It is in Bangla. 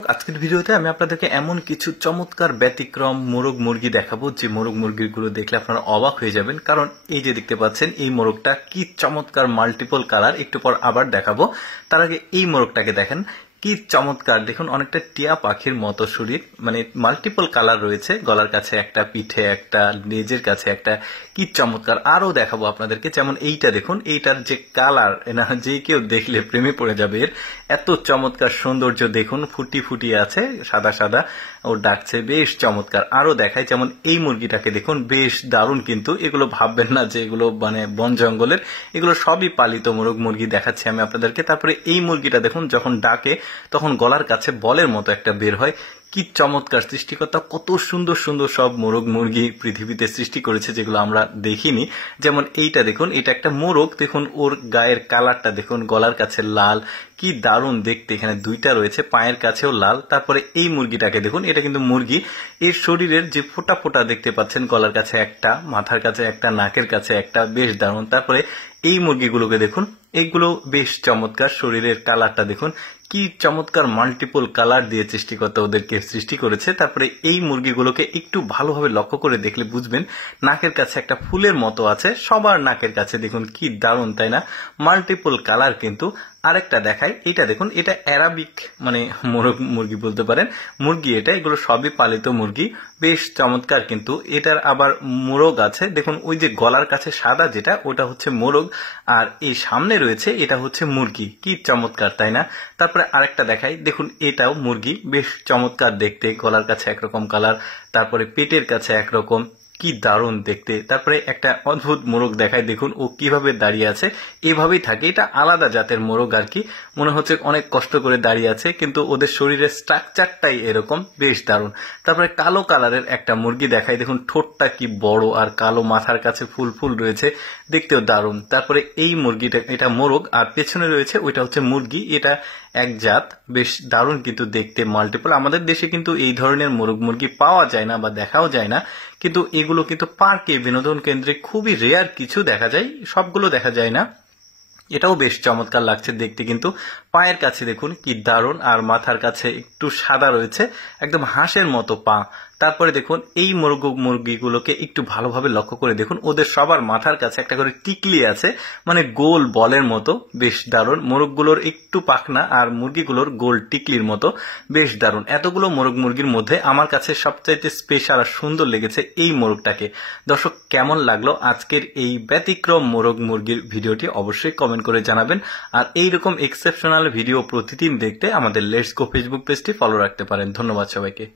আজকের ভিডিওতে আমি আপনাদেরকে এমন কিছু চমৎকার ব্যতিক্রম মোরগ মুরগি দেখাবো যে মোরগ মুরগিগুলো দেখলে আপনারা অবাক হয়ে যাবেন। কারণ এই যে দেখতে পাচ্ছেন এই মোরগটা কি চমৎকার মাল্টিপল কালার, একটু পর আবার দেখাবো। তার আগে এই মোরগটাকে দেখেন কি চমৎকার, দেখুন অনেকটা টিয়া পাখির মতো শরীর, মানে মাল্টিপল কালার রয়েছে, গলার কাছে একটা, পিঠে একটা, লেজের কাছে একটা, কি চমৎকার। আরো দেখাবো আপনাদেরকে, যেমন এইটা দেখুন, এইটার যে কালার না, যে কেউ দেখলে প্রেমে পড়ে যাবে। এর এত চমৎকার সৌন্দর্য দেখুন, ফুটি ফুটি আছে, সাদা সাদা ও ডাকছে, বেশ চমৎকার। আরো দেখায়, যেমন এই মুরগিটাকে দেখুন, বেশ দারুণ। কিন্তু এগুলো ভাববেন না যে এগুলো মানে বন জঙ্গলের, এগুলো সবই পালিত মোরগ মুরগি দেখাচ্ছি আমি আপনাদেরকে। তারপরে এই মুরগিটা দেখুন, যখন ডাকে তখন গলার কাছে বলের মতো একটা বের হয়। কি চমৎকার, সৃষ্টিকর্তা কত সুন্দর সুন্দর সব মোরগ মুরগি পৃথিবীতে সৃষ্টি করেছে যেগুলো আমরা দেখিনি। যেমন এইটা দেখুন, এটা একটা মোরগ, দেখুন ওর গায়ের কালারটা দেখুন, গলার কাছে লাল, কি দারুণ দেখতে। এখানে দুইটা রয়েছে, পায়ের কাছেও লাল। তারপরে এই মুরগিটাকে দেখুন, এটা কিন্তু মুরগি, এর শরীরের যে ফোটা ফোটা দেখতে পাচ্ছেন, গলার কাছে একটা, মাথার কাছে একটা, নাকের কাছে একটা, বেশ দারুণ। তারপরে এই মুরগিগুলোকে দেখুন, এইগুলো বেশ চমৎকার, শরীরের কালারটা দেখুন, কি চমৎকার মাল্টিপল কালার দিয়ে সৃষ্টিকর্তা ওদেরকে সৃষ্টি করেছে। তারপরে এই মুরগিগুলোকে একটু ভালোভাবে লক্ষ্য করে দেখলে বুঝবেন, নাকের কাছে একটা ফুলের মতো আছে, সবার নাকের কাছে দেখুন, কি দারুণ তাই না, মাল্টিপল কালার। কিন্তু আরেকটা দেখাই, এটা দেখুন, এটা অ্যারাবিক মানে মোরগ মুরগি বলতে পারেন, মুরগি এটা, এগুলো সবই পালিত মুরগি, বেশ চমৎকার। কিন্তু এটার আবার মোরগ আছে, দেখুন ওই যে গলার কাছে সাদা যেটা, ওটা হচ্ছে মোরগ, আর এই সামনে রয়েছে এটা হচ্ছে মুরগি। কি চমৎকার তাই না। তারপরে আরেকটা দেখাই, দেখুন এটাও মুরগি, বেশ চমৎকার দেখতে, গলার কাছে একরকম কালার, তারপরে পেটের কাছে একরকম, কি দারুণ দেখতে। তারপরে একটা অদ্ভুত মোরগ দেখায়, দেখুন ও কিভাবে দাঁড়িয়ে আছে, এভাবেই থাকে। এটা আলাদা জাতের মোরগ আর কি, মনে হচ্ছে অনেক কষ্ট করে দাঁড়িয়ে আছে, কিন্তু ওদের শরীরের স্ট্রাকচারটাই এরকম, বেশ দারুণ। তারপরে কালো কালারের একটা মুরগি দেখায়, দেখুন ঠোঁটটা কি বড়, আর কালো, মাথার কাছে ফুল ফুল রয়েছে, দেখতেও দারুণ। তারপরে এই মুরগিটা, এটা মোরগ, আর পেছনে রয়েছে ওইটা হচ্ছে মুরগি, এটা এক জাত, বেশ দারুণ কিন্তু দেখতে, মাল্টিপল। আমাদের দেশে কিন্তু এই ধরনের মোরগ মুরগি পাওয়া যায় না বা দেখাও যায় না, কিন্তু এগুলো কিন্তু পার্কে, বিনোদন কেন্দ্রে খুবই রেয়ার কিছু দেখা যায়, সবগুলো দেখা যায় না। এটাও বেশ চমৎকার লাগছে দেখতে। কিন্তু পায়ের কাছে দেখুন কি দারুণ, আর মাথার কাছে একটু সাদা রয়েছে, একদম হাঁসের মতো পা। তারপরে দেখুন এই মুরগিগুলোকে একটু ভালোভাবে লক্ষ্য করে দেখুন, ওদের সবার মাথার কাছে একটা করে টিকলি আছে, মানে গোল বলের মতো, বেশ দারুণ। মোরগগুলোর একটু পাখনা আর মুরগিগুলোর গোল টিকলির মতো, বেশ দারুণ। এতগুলো মোরগ মুরগির মধ্যে আমার কাছে সবচাইতে স্পেশাল আর সুন্দর লেগেছে এই মোরগটাকে। দর্শক, কেমন লাগলো আজকের এই ব্যতিক্রম মোরগ মুরগির ভিডিওটি অবশ্যই কমেন্ট করে জানাবেন। আর এইরকম এক্সেপশনাল ভিডিও প্রতিদিন দেখতে আমাদের লেটস গো ফেসবুক পেজটি ফলো রাখতে পারেন। ধন্যবাদ সবাইকে।